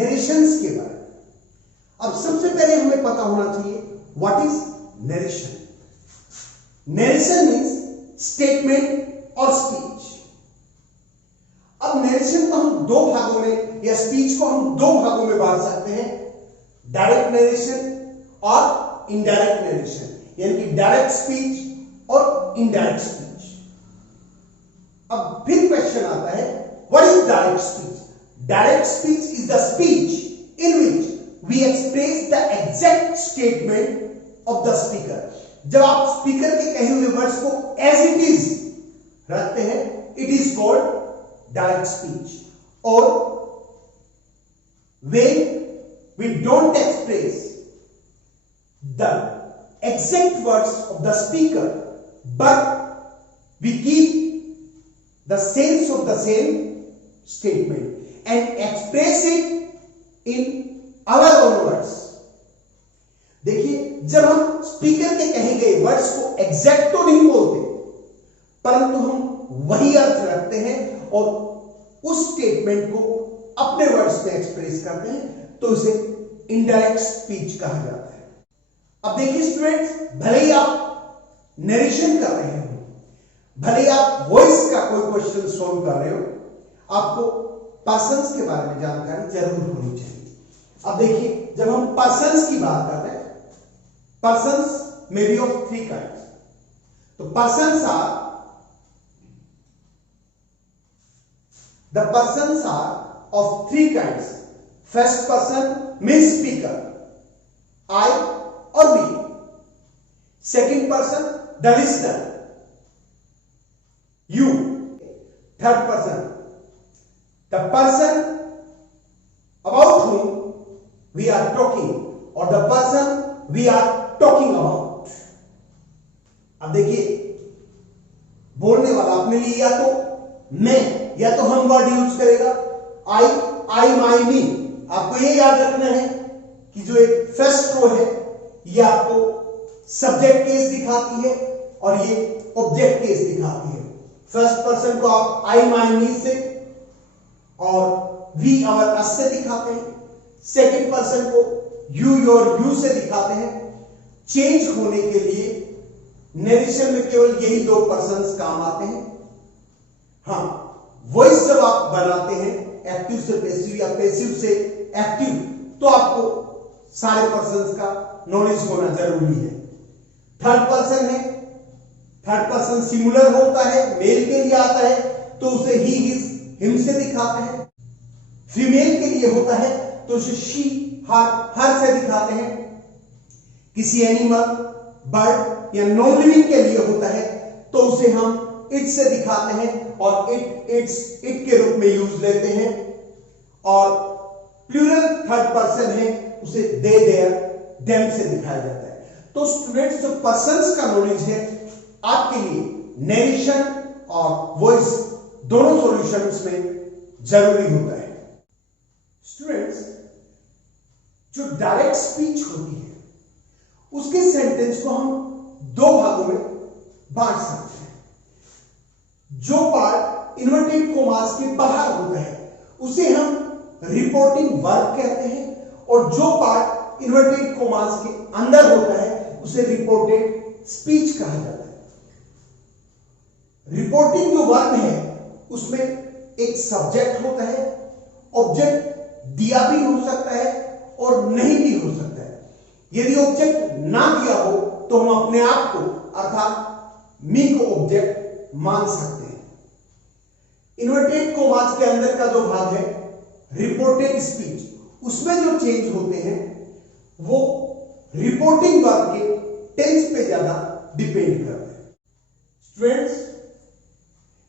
Narrations के बारे में। अब सबसे पहले हमें पता होना चाहिए what is narration. Narration means statement और स्पीच। अब नरेशन को हम दो भागों में या स्पीच को हम दो भागों में बांट सकते हैं, डायरेक्ट नरेशन और इनडायरेक्ट नरेशन, यानी कि डायरेक्ट स्पीच और इनडायरेक्ट स्पीच। अब फिर क्वेश्चन आता है what is direct speech. Direct speech is the speech in which we express the exact statement of the speaker. जब आप स्पीकर के कहे हुए वर्ड्स को एज इट इज रखते हैं, it is called direct speech. और when we don't express the exact words of the speaker, but we keep the sense of the same statement and express it in our own words. देखिए, जब हम speaker के कहे गए words को exact तो नहीं बोलते, परंतु हम वही अर्थ रखते हैं और उस स्टेटमेंट को अपने वर्ड्स में एक्सप्रेस करते हैं, तो उसे इनडायरेक्ट स्पीच कहा जाता है। अब देखिए स्टूडेंट्स, भले ही आप नरेशन कर रहे हो, भले ही आप वॉइस का कोई क्वेश्चन सॉल्व कर रहे हो, आपको पर्सन्स के बारे में जानकारी जरूर होनी चाहिए। अब देखिए, जब हम पर्सन्स की बात करते हैं, persons may be of three kinds. तो persons are the persons are of three kinds. First person means speaker, I or we. Second person, the listener, you. Third person, the person about whom we are talking or the person we are talking about. अब देखिए, बोलने वाला अपने लिए या तो मैं या तो हम वर्ड यूज करेगा आई, माई, मी। आपको ये याद रखना है कि जो एक फर्स्ट रो है ये आपको सब्जेक्ट केस दिखाती है और ये ऑब्जेक्ट केस दिखाती है। फर्स्ट पर्सन को आप आई, माई, मी से और वी, आवर, अस से दिखाते हैं। सेकंड पर्सन को यू, योर, यू से दिखाते हैं। चेंज होने के लिए नरेशन में केवल यही दो पर्सन्स काम आते हैं। हाँ, वॉइस जब आप बनाते हैं एक्टिव से पैसिव या पैसिव से एक्टिव, तो आपको सारे पर्सन्स का नॉलेज होना जरूरी है। थर्ड पर्सन है, थर्ड पर्सन सिंगुलर होता है, मेल के लिए आता है तो उसे ही, हिज, हिम से दिखाते हैं। फीमेल के लिए होता है तो उसे शी, हर से दिखाते हैं। किसी एनिमल, बर्ड या नॉन लिविंग के लिए होता है तो उसे हम इट से दिखाते हैं और इट के रूप में यूज लेते हैं। और प्लूरल थर्ड पर्सन है, उसे दे, देयर, देम से दिखाया जाता है। तो स्टूडेंट्स, जो पर्सन्स का नॉलेज है आपके लिए नरेशन और वॉइस दोनों सॉल्यूशंस में जरूरी होता है। स्टूडेंट्स, जो डायरेक्ट स्पीच होती है उसके सेंटेंस को हम दो भागों में बांट सकते हैं। जो पार्ट इन्वर्टेड कोमास के बाहर होता है उसे हम रिपोर्टिंग वर्ब कहते हैं, और जो पार्ट इन्वर्टेड कोमास के अंदर होता है उसे रिपोर्टेड स्पीच कहा जाता है। रिपोर्टिंग जो वर्ब है उसमें एक सब्जेक्ट होता है, ऑब्जेक्ट दिया भी हो सकता है और नहीं भी हो सकता है। यदि ऑब्जेक्ट ना दिया हो तो हम अपने आप को अर्थात मी को ऑब्जेक्ट मान सकते हैं। इन्वर्टेड कोमास के अंदर का जो भाग है रिपोर्टेड स्पीच, उसमें जो चेंज होते हैं वो रिपोर्टिंग वर्ब के टेंस पे ज्यादा डिपेंड करते हैं। स्टूडेंट्स,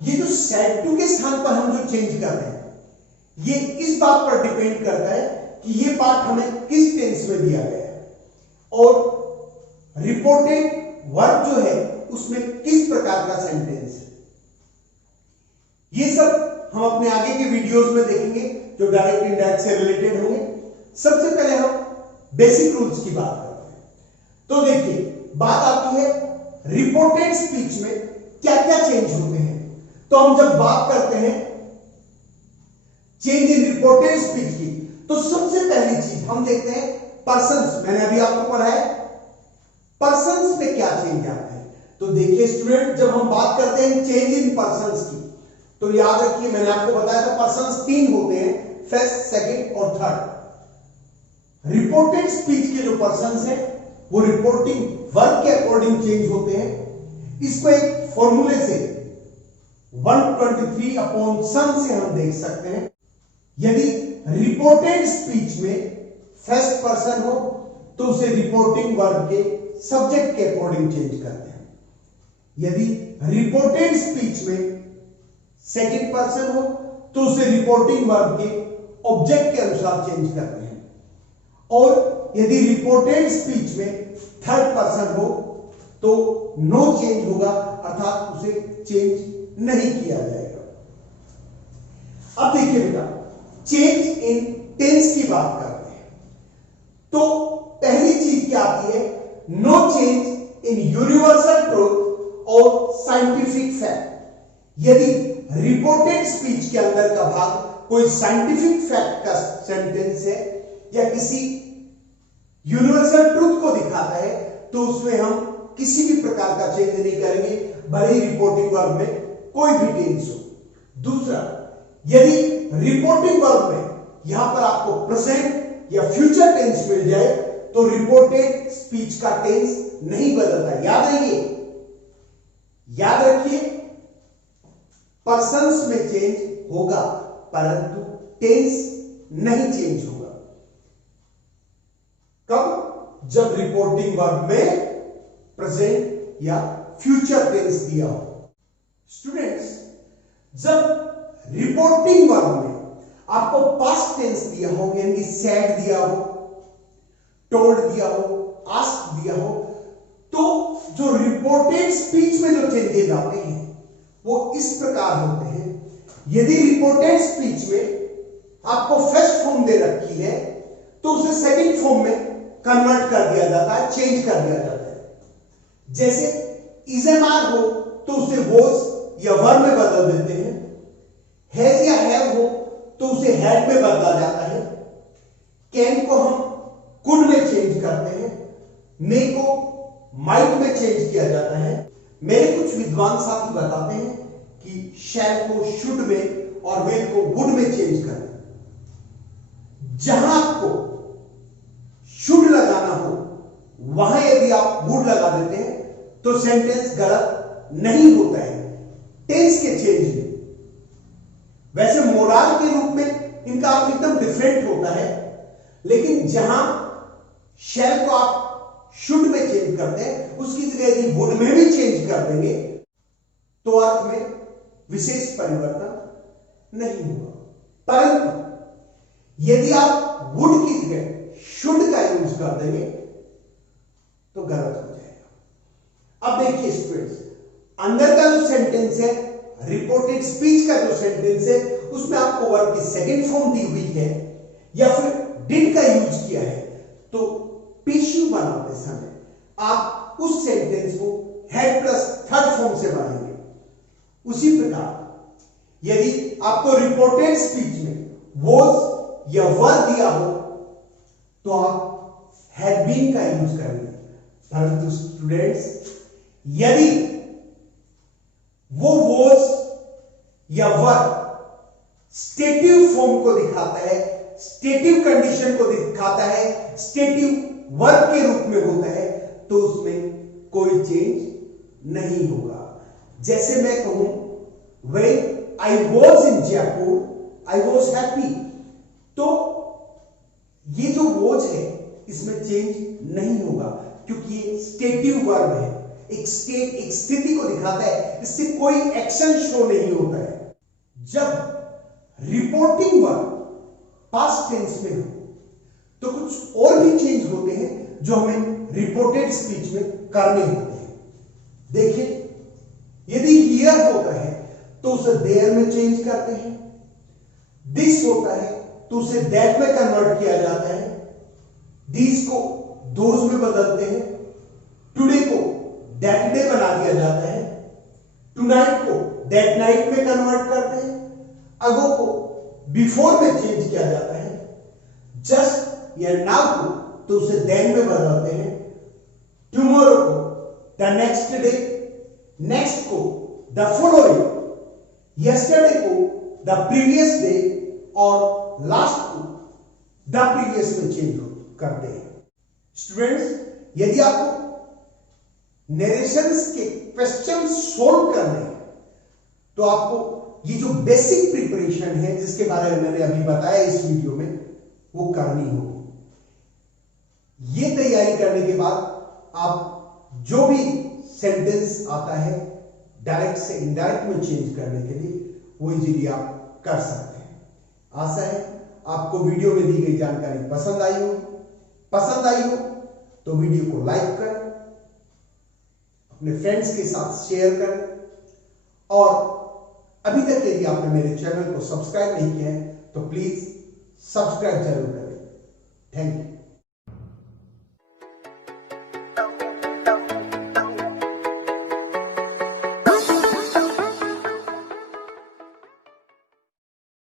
ये जो सेड टू के स्थान पर हम जो चेंज कर रहे हैं ये इस बात पर डिपेंड करता है कि ये पार्ट हमें किस टेंस में दिया गया है और रिपोर्टेड वर्ब जो है उसमें किस प्रकार का सेंटेंस है। ये सब हम अपने आगे के वीडियोस में देखेंगे जो डायरेक्ट इनडायरेक्ट से रिलेटेड होंगे। सबसे पहले हम बेसिक रूल्स की बात करते हैं। तो देखिए, बात आती है रिपोर्टेड स्पीच में क्या क्या चेंज होते हैं। तो हम जब बात करते हैं चेंज इन रिपोर्टेड स्पीच की, तो सबसे पहली चीज हम देखते हैं पर्सन्स। मैंने अभी आपको पढ़ाया पर्सन्स में क्या चेंज आता है। तो देखिए स्टूडेंट, जब हम बात करते हैं चेंज इन पर्सन्स की, तो याद रखिए मैंने आपको बताया था पर्सन्स तीन होते हैं, फर्स्ट, सेकंड और थर्ड। रिपोर्टेड स्पीच के जो पर्सन्स हैं वो रिपोर्टिंग वर्ब के अकॉर्डिंग चेंज होते हैं। इसको एक फॉर्मूले से 123 अपॉन सन से हम देख सकते हैं। यदि रिपोर्टेड स्पीच में फर्स्ट पर्सन हो तो उसे रिपोर्टिंग वर्ब के सब्जेक्ट के अकॉर्डिंग चेंज करते हैं। यदि रिपोर्टेड स्पीच में सेकंड पर्सन हो तो उसे रिपोर्टिंग वर्ब के ऑब्जेक्ट के अनुसार चेंज करते हैं। और यदि रिपोर्टेड स्पीच में थर्ड पर्सन हो तो नो चेंज होगा, अर्थात उसे चेंज नहीं किया जाएगा। अब देखिए बेटा, चेंज इन टेंस की बात करते हैं। तो पहली चीज क्या आती है, no change in universal truth और साइंटिफिक फैक्ट। यदि रिपोर्टेड स्पीच के अंदर का भाग कोई साइंटिफिक फैक्ट का सेंटेंस है या किसी यूनिवर्सल ट्रूथ को दिखाता है तो उसमें हम किसी भी प्रकार का चेंज नहीं करेंगे, भले ही रिपोर्टिंग वर्ब में कोई भी टेंस हो। दूसरा, यदि रिपोर्टिंग वर्ब में यहां पर आपको प्रेजेंट या फ्यूचर टेंस मिल जाए तो रिपोर्टेड स्पीच का टेंस नहीं बदलता। याद रखिए पर्सन्स में चेंज होगा परंतु टेंस नहीं चेंज होगा। कब? जब रिपोर्टिंग वर्ब में प्रेजेंट या फ्यूचर टेंस दिया हो। स्टूडेंट्स, जब रिपोर्टिंग वर्ब में आपको पास्ट टेंस दिया हो, यानी सेड दिया हो, टोल्ड दिया हो, आस्क दिया हो, तो जो रिपोर्टेड स्पीच में जो चेंजेस आते हैं वो इस प्रकार होते हैं। यदि रिपोर्टेड स्पीच में आपको फर्स्ट फॉर्म दे रखी है तो उसे सेकंड फॉर्म में कन्वर्ट कर दिया जाता है, चेंज कर दिया जाता है। जैसे इज़-एम-आर हो तो उसे वॉज या वर में बदल देते हैं। हैज या हैव हो तो उसे हैड में बदला जाता है। कैन को हम कुड में चेंज करते हैं। मे को माइट में चेंज किया जाता है। मेरे कुछ विद्वान साथी बताते हैं कि शैल को शुड में और विल को वुड में चेंज करते हैं। जहां आपको शुड लगाना हो वहां यदि आप वुड लगा देते हैं तो सेंटेंस गलत नहीं होता है टेंस के चेंज में। वैसे मोडाल के रूप में इनका आप एकदम डिफरेंट होता है, लेकिन जहां शैल को आप शुड में चेंज करते हैं उसकी जगह यदि वुड में भी चेंज कर देंगे तो अर्थ में विशेष परिवर्तन नहीं होगा। परंतु यदि आप वुड की जगह शुड का यूज कर देंगे तो गलत हो जाएगा। अब देखिए स्टूडेंट्स, अंदर का जो सेंटेंस है, रिपोर्टेड स्पीच का जो सेंटेंस है, उसमें आपको वर्ब की सेकंड फॉर्म दी हुई है या फिर डिड का यूज किया है, तो पेशिव बनाते समय आप उस सेंटेंस को हैड प्लस थर्ड फॉर्म से बनाएंगे। उसी प्रकार यदि आपको रिपोर्टेड स्पीच में वॉज या वर दिया हो तो आप हैड बीन का यूज करेंगे। परंतु स्टूडेंट्स, यदि वो वॉज या वर स्टेटिव फॉर्म को दिखाता है, स्टेटिव कंडीशन को दिखाता है, स्टेटिव वर्ब के रूप में होता है, तो उसमें कोई चेंज नहीं होगा। जैसे मैं कहूं when I was in Jaipur I was happy, तो ये जो वॉज है इसमें चेंज नहीं होगा क्योंकि ये स्टेटिव वर्ब है, एक स्टेट, एक स्थिति को दिखाता है, इससे कोई एक्शन शो नहीं होता है। जब रिपोर्टिंग वर्ब पास्ट टेंस में हो तो कुछ और भी चेंज होते हैं जो हमें रिपोर्टेड स्पीच में करने होते हैं। देखिए, यदि हियर होता है तो उसे देयर में चेंज करते हैं। दिस होता है तो उसे दैट में कन्वर्ट किया जाता है। दीज को दोज में बदलते हैं। टुडे को दैट डे बना दिया जाता है। टुनाइट को दैट नाइट में कन्वर्ट करते हैं। अगो को बिफोर में चेंज किया जाता है। जस्ट या नाउ को तो उसे देन में बदलते हैं, टुमारो को द नेक्स्ट डे, नेक्स्ट को द फॉलोइंग, यस्टरडे को द प्रीवियस डे और लास्ट को द प्रीवियस में चेंज करते हैं। स्टूडेंट्स, यदि आपको नरेशंस के क्वेश्चन सोल्व करने हैं तो आपको ये जो बेसिक प्रिपरेशन है जिसके बारे में मैंने अभी बताया इस वीडियो में, वो करनी होगी। ये तैयारी करने के बाद आप जो भी सेंटेंस आता है डायरेक्ट से इनडायरेक्ट में चेंज करने के लिए वो इजीली आप कर सकते हैं। आशा है आपको वीडियो में दी गई जानकारी पसंद आई हो। पसंद आई हो तो वीडियो को लाइक करें, अपने फ्रेंड्स के साथ शेयर करें और अभी तक यदि आपने मेरे चैनल को सब्सक्राइब नहीं किया है तो प्लीज सब्सक्राइब जरूर करें। Thank you.